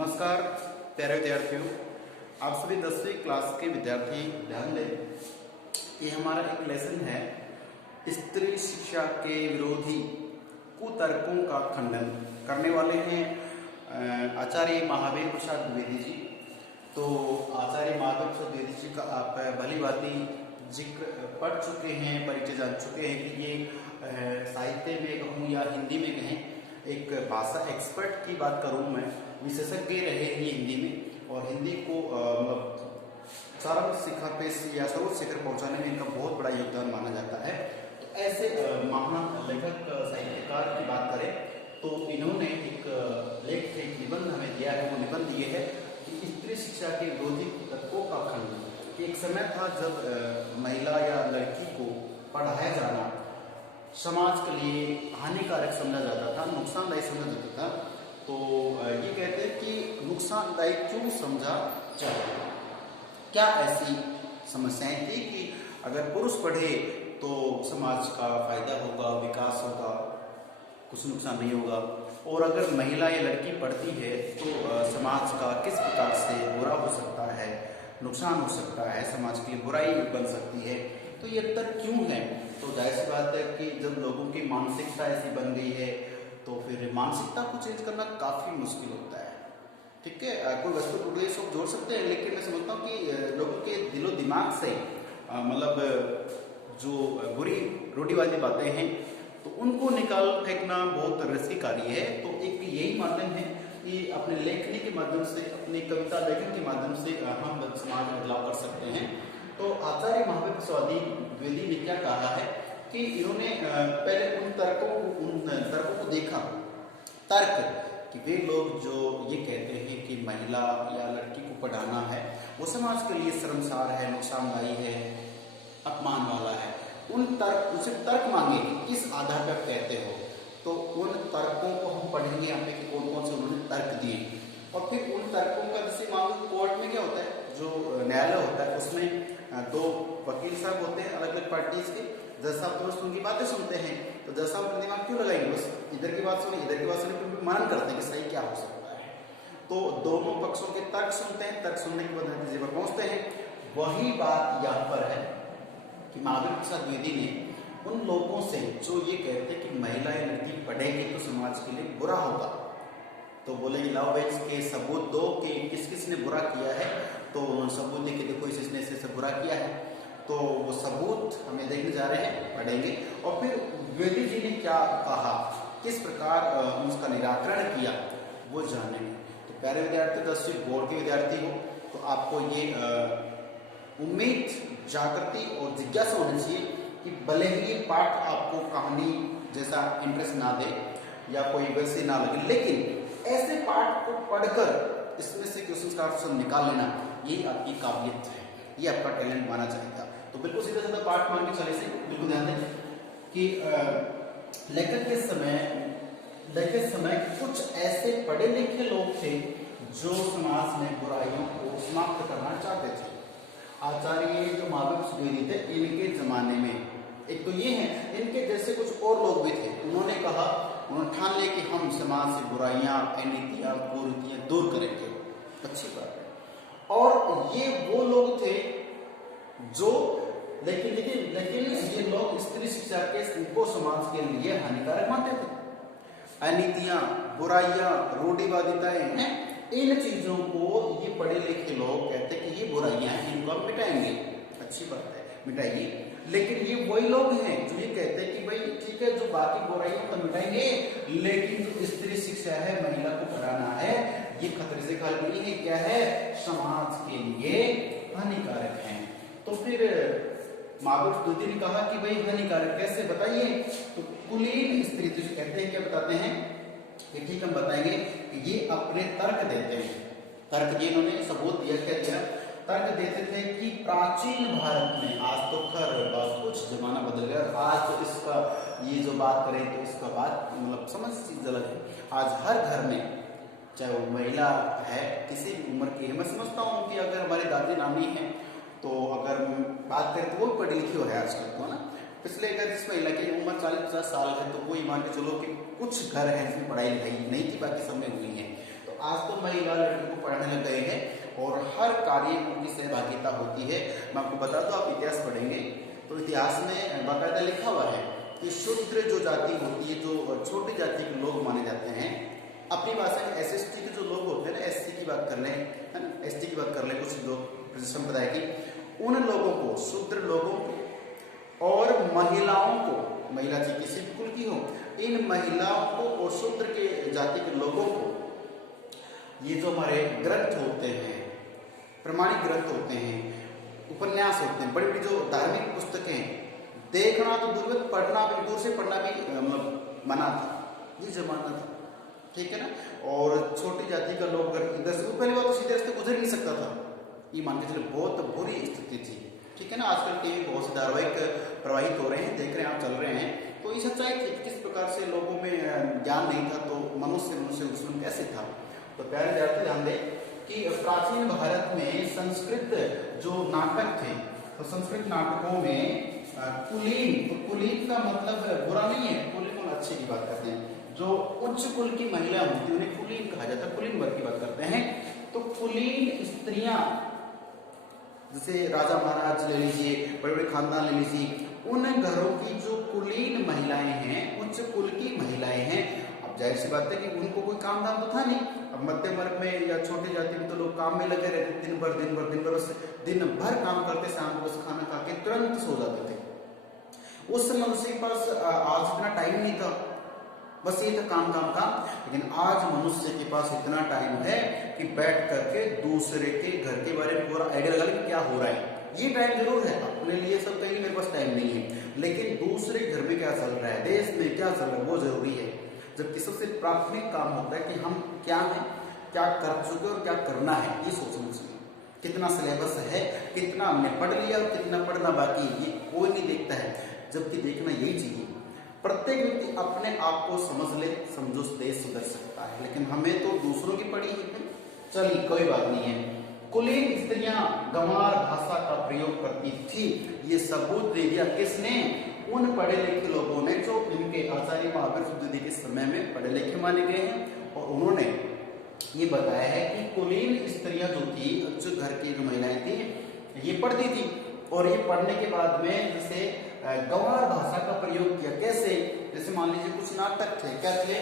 नमस्कार प्यारे विद्यार्थियों, आप सभी 10वीं क्लास के विद्यार्थी ध्यान दें। ये हमारा एक लेसन है स्त्री शिक्षा के विरोधी कुतर्कों का खंडन। करने वाले हैं आचार्य महावीर प्रसाद द्विवेदी जी। तो आचार्य महावीर प्रसाद द्विवेदी जी का आप भली भांति जिक्र पढ़ चुके हैं, परिचय जान चुके हैं कि ये साहित्य में कहूँ या हिंदी में कहें एक भाषा एक्सपर्ट की बात करूँ, मैं विशेषज्ञ रहे हैं हिंदी में, और हिंदी को चरम शिखर पे या सर्वोच्च शिखर पहुंचाने में इनका बहुत बड़ा योगदान माना जाता है। तो ऐसे महान लेखक साहित्यकार की बात करें तो इन्होंने एक लेख एक निबंध हमें दिया है। वो निबंध ये है कि स्त्री शिक्षा के विरोधी तत्वों का खंडन। एक समय था जब महिला या लड़की को पढ़ाया जाना समाज के लिए हानिकारक समझा जाता था, नुकसानदायी समझा जाता था। तो ये कहते हैं कि नुकसानदायी क्यों समझा जाए, क्या ऐसी समस्याएं थी कि अगर पुरुष पढ़े तो समाज का फायदा होगा, विकास होगा, कुछ नुकसान नहीं होगा, और अगर महिला या लड़की पढ़ती है तो समाज का किस प्रकार से बुरा हो सकता है, नुकसान हो सकता है, समाज के लिए बुराई बन सकती है। तो ये तर्क क्यों है? तो जाहिर सी बात है कि जब लोगों की मानसिकता ऐसी बन गई है तो फिर मानसिकता को चेंज करना काफी मुश्किल होता है। ठीक है, कोई वस्तु टूटे सब जोड़ सकते हैं, लेकिन मैं समझता हूँ कि लोगों के दिलो दिमाग से मतलब जो बुरी रूढ़िवादी बातें हैं तो उनको निकाल फेंकना बहुत रिस्की कार्य है। तो एक यही माध्यम है कि अपने लेखनी के माध्यम से, अपनी कविता लेखन के माध्यम से हम समाज में बदलाव कर सकते हैं। तो आचार्य महावीर प्रसाद द्विवेदी ने क्या कहा है कि इन्होंने पहले उन तर्कों को देखा, तर्क कि वे लोग जो ये कहते हैं कि महिला या लड़की को पढ़ाना है वो समाज के लिए शर्मसार है, नुकसानदायी है, अपमान वाला है। उनसे तर्क मांगे कि किस आधार पर कहते हो। तो उन तर्कों को हम पढ़ेंगे यहाँ पे कि कौन कौन से उन्होंने तर्क दिए, और फिर उन तर्कों का जैसे मांगो कोर्ट में क्या होता है, जो न्यायालय होता है उसमें दो वकील साहब होते हैं अलग अलग पार्टीज के। जज साहब तुरंत उनकी बातें सुनते हैं, तो जज साहब अपने दिमाग क्यों लगाएंगे, बस इधर की बात सुने, इधर की बात सुने, फिर मनन करते हैं कि सही क्या हो सकता है। तो दोनों पक्षों के तर्क सुनते हैं, तर्क सुनने के बाद नतीजे पर पहुंचते हैं। वही बात यहाँ पर है कि महावीर प्रसाद द्विवेदी ने उन लोगों से जो ये कहते हैं कि महिला या लड़की पढ़ेगी तो समाज के लिए बुरा होगा, तो बोले लाओ भाई इसके सबूत दो कि किस किस ने बुरा किया है। तो उन्होंने सबूत देखे, देखो इसने ऐसे बुरा किया है। तो वो सबूत हमें देखने जा रहे हैं, पढ़ेंगे, और फिर द्विवेदी जी ने क्या कहा, किस प्रकार उसका निराकरण किया, वो जानेंगे। तो प्यारे विद्यार्थी, 10वीं बोर्ड के विद्यार्थी हो तो आपको ये उम्मीद, जागृति और जिज्ञासा होनी चाहिए कि भले ही ये पाठ आपको कहानी जैसा इंटरेस्ट ना दे या कोई वैसे ना लगे, लेकिन ऐसे पाठ को पढ़कर इसमें से क्वेश्चन का आंसर निकाल लेना, यही आपकी काबिलियत है, ये आपका टैलेंट माना जाएगा। तो बिल्कुल सीधा सीधा पाठ मान के चले से बिल्कुल ध्यान दें कि लेखक के समय कुछ ऐसे पढ़े लिखे लोग थे जो समाज में बुराइयों को समाप्त करना चाहते थे। आचार्य जो महावीर प्रसाद द्विवेदी थे, इनके जमाने में एक तो ये है, इनके जैसे कुछ और लोग भी थे। उन्होंने ठान लिया कि हम समाज से बुराइयां, अनीतियां, कुरीतियां दूर करेंगे। अच्छी बात है। और ये वो लोग थे जो लेकिन ये लोग स्त्री शिक्षा के इनको समाज के लिए हानिकारक मानते थे। अनीतियां, बुराइयां, रूढ़िवादिताएं हैं, इन चीजों को ये पढ़े लिखे लोग कहते हैं कि ये बुराइयां हैं, इनको हम मिटाएंगे। अच्छी बात है, मिटाइए। लेकिन ये वही लोग हैं जो ये कहते हैं कि भाई ठीक है, जो बाकी बुराइयां तो मिटाएंगे, लेकिन जो स्त्री शिक्षा है, महिला को पढ़ाना है, ये खतरे से खाली नहीं है, क्या है, समाज के लिए हानिकारक है। तो फिर महावीर द्विवेदी ने कहा कि भाई हानिकारक कैसे, बताइए। तो कुलीन स्त्री तो कहते हैं, क्या बताते हैं कि ठीक हम बताएंगे कि ये अपने तर्क देते हैं। तर्क दिए, इन्होंने सबूत दिया, क्या दिया, तर्क देते थे कि प्राचीन भारत में, आज तो खैर बस कुछ जमाना बदल गया, आज तो इसका ये जो बात करें तो इसका बात मतलब समझ चीज अलग है। आज हर घर में, चाहे वो महिला है, किसी भी उम्र की है, मैं समझता हूँ कि अगर हमारी दादी नानी है तो अगर बात करें तो वो पढ़ी लिखी हो है आजकल तो, है ना। पिछले अगर जिस महिला की उम्र 40-50 साल है तो वो मान के चलो कि कुछ घर है जिसमें पढ़ाई लिखाई नहीं थी, बाकी सब में हुई है। तो आज तो महिला लड़कियों को पढ़ने लग गए हैं और हर कार्य में उनकी सहभागिता होती है। मैं आपको बता दूं, आप इतिहास पढ़ेंगे तो इतिहास में बाकायदा लिखा हुआ है कि शूद्र जो जाति होती है, जो छोटी जाति के लोग माने जाते हैं, अपनी भाषा में SST के जो लोग होते हैं ना, SC की बात कर लें, है ना, ST की बात कर लें, कुछ लोग संप्रदाय की, उन लोगों को, शूद्र लोगों को और महिलाओं को, महिला जी किसी भी कुल की हो, इन महिलाओं को और शूद्र के जाति के लोगों को ये जो हमारे ग्रंथ होते हैं, प्रमाणिक ग्रंथ होते हैं, उपन्यास होते हैं, बड़ी बड़ी जो धार्मिक पुस्तकें, देखना तो दूर, पढ़ना भी दूर से पढ़ना भी मना था, ये जमाना था, ठीक है ना। और छोटी जाति का लोग अगर इधर से, पहली बात तो सीधे रास्ते गुजर नहीं सकता था, ये मान के चले, बहुत बुरी स्थिति थी, ठीक है ना। आजकल टीवी बहुत से धारावाहिक प्रवाहित हो रहे हैं, देख रहे हैं आप, चल रहे हैं, तो ये सच्चाई थी किस प्रकार से लोगों में ज्ञान नहीं था, तो मनुष्य दुश्मन कैसे था। तो प्यारे विद्यार्थी ध्यान दें कि प्राचीन भारत में संस्कृत जो नाटक थे, तो संस्कृत नाटकों में कुलीन, तो कुलीन का मतलब बुरा नहीं है, कुलीन को अच्छे की बात करते हैं, जो उच्च कुल की महिला होती है उन्हें कुलीन कहा जाता है, कुलीन वर्ग की बात करते हैं। तो कुलीन स्त्रियां, जैसे राजा महाराज ले लीजिए, बड़े बड़े खानदान ले लीजिए, उन घरों की जो कुलीन महिलाएं हैं, उच्च कुल की महिलाएं हैं, अब जाहिर सी बात है कि उनको कोई काम धाम तो था नहीं। अब मध्यम वर्ग में या छोटी जाति में तो लोग काम में लगे रहते, दिन भर काम करते, शाम को बस खाना खा के तुरंत सो जाते थे। उस मनुष्य के पास आज इतना टाइम नहीं था, बस ये था काम काम काम। लेकिन आज मनुष्य के पास इतना टाइम है कि बैठ करके दूसरे के घर के बारे में पूरा आइडिया लगा ले क्या हो रहा है। ये टाइम जरूर है, अपने लिए सब कहेंगे मेरे पास टाइम नहीं है, लेकिन दूसरे घर में क्या चल रहा है, देश में क्या चल रहा है, वो जरूरी है। जबकि सबसे प्राथमिक काम होता है कि हम क्या हैं, क्या कर चुके और क्या करना है, ये सोचना चाहिए। कितना सिलेबस है, कितना हमने पढ़ लिया और कितना पढ़ना बाकी, ये कोई नहीं देखता है, जबकि देखना यही चाहिए। प्रत्येक व्यक्ति अपने आप को समझ ले, समझो देश सुधर सकता है, लेकिन हमें तो दूसरों की पड़ी है। चलिए कोई बात नहीं है। कुलीन स्त्रियां गंवार भाषा का प्रयोग करती थी, ये सबूत दे दिया किसने, उन पढ़े लिखे लोगों ने जो इनके आचार्य महावीर शुद्धि के समय में पढ़े लिखे माने गए हैं। और उन्होंने ये बताया है कि कुलीन स्त्रियां जो थी, जो घर की जो महिलाएं थी, ये पढ़ती थी, और ये पढ़ने के बाद में जैसे गंवार भाषा का प्रयोग किया। कैसे, जैसे मान लीजिए कुछ नाटक थे, क्या थे,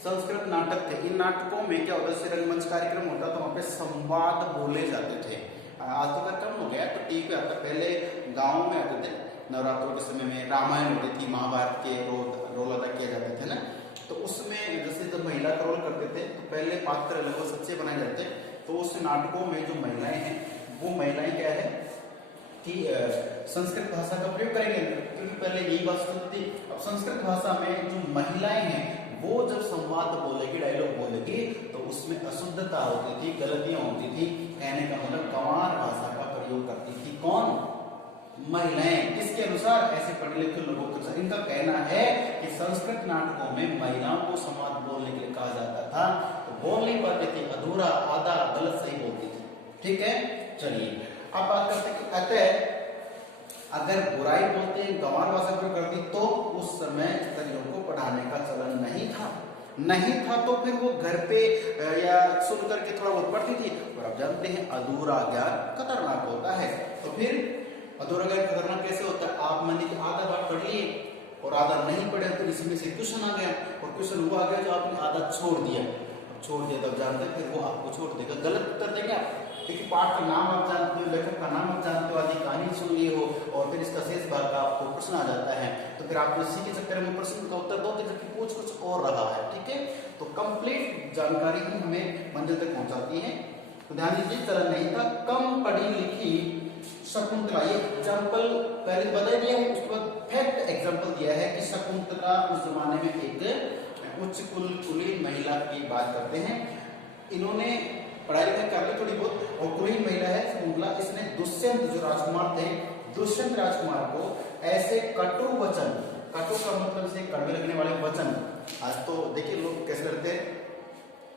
संस्कृत नाटक थे, इन नाटकों में क्या होता है, रंगमंच कार्यक्रम होता तो वहां पे संवाद बोले जाते थे। आज तो कम हो गया, तो टीवी पे आता, पहले गाँव में आते थे, नवरात्रों के समय में रामायण होती थी, महाभारत के रोल अदा किए जाते थे ना, तो उसमें जैसे जब महिला का रोल करते थे तो पहले पात्र लगभग सच्चे बनाए जाते, तो उस नाटकों में जो महिलाएं हैं, वो महिलाएं क्या है कि संस्कृत भाषा का प्रयोग करेंगे, क्योंकि पहले यही बात सुनती थी। अब संस्कृत भाषा में जो महिलाएं हैं, वो जब संवाद बोलेगी, डायलॉग बोलेगी, तो उसमें अशुद्धता होती थी, गलतियां होती थी, कहने का मतलब गंवार भाषा का प्रयोग करती थी। कौन, महिलाएं। किसके अनुसार, ऐसे पढ़े लिखे लोगों के अनुसार। इनका कहना है कि संस्कृत नाटकों में महिलाओं को संवाद बोलने के लिए कहा जाता था, तो बोल नहीं पाते थे, अधूरा, आधा, गलत, सही बोलती थी, ठीक है। चलिए अब बात करते हैं कि अतः अगर बुराई बोलते हैं, गंवार भाषा प्रयोग करती, तो उस समय स्त्रियों को पढ़ाने का चलन नहीं था, तो फिर वो घर पे या सुन करके थोड़ा बहुत पढ़ती थी। और अब जानते हैं अधूरा ज्ञान खतरनाक होता है। तो फिर अधूरा ज्ञान खतरनाक कैसे होता है, आप मान लीजिए आधा बात पढ़ लिए और आधा नहीं पढ़े, तो इसमें से क्वेश्चन आ गया, और क्वेश्चन वो आ गया जो आपने आधा छोड़ दिया, तब जानते हैं फिर वो आपको छोड़ देगा, गलत उत्तर देंगे आप। देखिए पाठ का नाम आप जानते हो, लेखक का नाम आप जानते हो, आदि कहानी सुन ली हो, और फिर इसका शेष भाग का आपको प्रश्न आ जाता है, तो फिर आप इसी के चक्कर में प्रश्न का उत्तर दोगे, जबकि पूछ कुछ और रहा है, ठीक है। तो कंप्लीट जानकारी ही हमें मंजिल तक पहुंचाती है। तो ध्यान दीजिए, चलन नहीं था, कम पढ़ी लिखी शकुंतला, ये एग्जाम्पल पहले बता दिया है, उसके बाद फैक्ट एग्जाम्पल दिया है कि शकुंतला उस जमाने में एक उच्च कुलीन महिला की बात करते हैं। इन्होंने पढ़ाई लिखाई कर ली थोड़ी बहुत, और कुलीन महिला है शकुंतला, इसने दुष्यंत जो राजकुमार थे, दुष्यंत राजकुमार को ऐसे कटु वचन, कटु का मतलब से कड़वे लगने वाले वचन, आज तो देखिए लोग कैसे लड़ते हैं,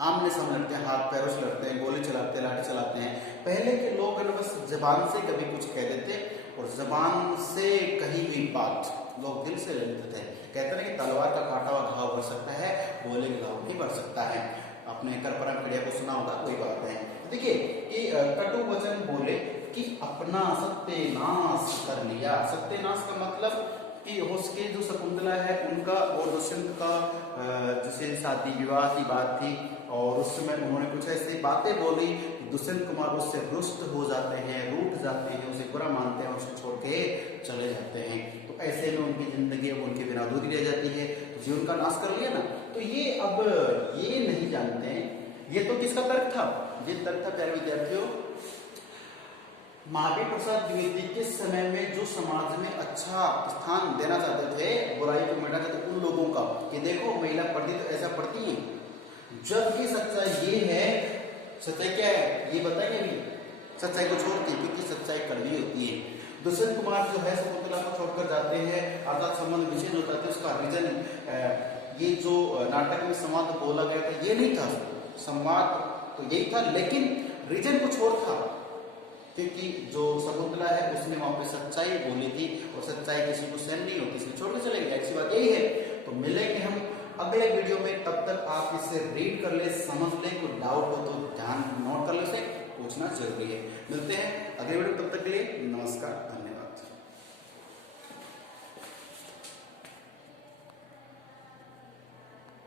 आमने सामने लड़ते हैं, हाथ पैरों से लड़ते हैं, गोली चलाते हैं, लाठी चलाते हैं। पहले के लोग बस जबान से कभी कुछ कह देते, और जबान से कही हुई बात लोग दिल से ले लेते थे। कहते हैं कि तलवार का काटा हुआ घाव भर सकता है, गोले का घाव नहीं भर सकता है। आपने कर परम क्रिया को सुना होगा, कोई बात नहीं। देखिए कि कटु वचन बोले कि अपना सत्यानाश कर लिया। सत्यानाश का मतलब कि उसके जो शकुंतला है उनका और दुष्यंत का जैसे शादी विवाह की बात थी और उस समय उन्होंने कुछ ऐसी बातें बोली कि दुष्यंत कुमार उससे रुष्ट हो जाते हैं, रूठ जाते हैं, उसे बुरा मानते हैं, उसको छोड़ के चले जाते हैं। तो ऐसे में उनकी जिंदगी अब उनके बिना अधूरी रह जाती है। तो जीवन का नाश कर लिया ना, तो ये अब ये नहीं जानते हैं, ये तो किसका तर्क था? ये तर्क था प्यारे विद्यार्थियों महावीर प्रसाद द्विवेदी के समय में जो समाज में अच्छा स्थान देना चाहते थे, बुराई को मिटाना चाहते उन लोगों का, कि देखो महिला पढ़ती तो ऐसा पढ़ती है, जबकि सच्चाई ये है, सच्चाई क्या है ये बताएंगे अभी, सच्चाई को छोड़ती क्योंकि सच्चाई कड़वी होती है। दुष्यंत कुमार जो है शकुंतला को छोड़कर जाते हैं, अर्थात संबंध विच्छेद होता है। उसका रीजन ये जो नाटक में संवाद बोला गया था ये नहीं था, संवाद तो यही था लेकिन रीजन कुछ और था, क्योंकि जो शकुंतला है उसने वहां पे सच्चाई बोली थी और सच्चाई किसी को सहन नहीं होती, इसलिए छोड़ के चले गए। ऐसी बात यही है। तो मिलेंगे हम अगले वीडियो में, तब तक आप इसे रीड कर ले, समझ ले, कोई डाउट हो तो ध्यान नोट कर ले, उसे पूछना जरूरी है। मिलते हैं अगले वीडियो, तब तक के लिए नमस्कार, धन्यवाद।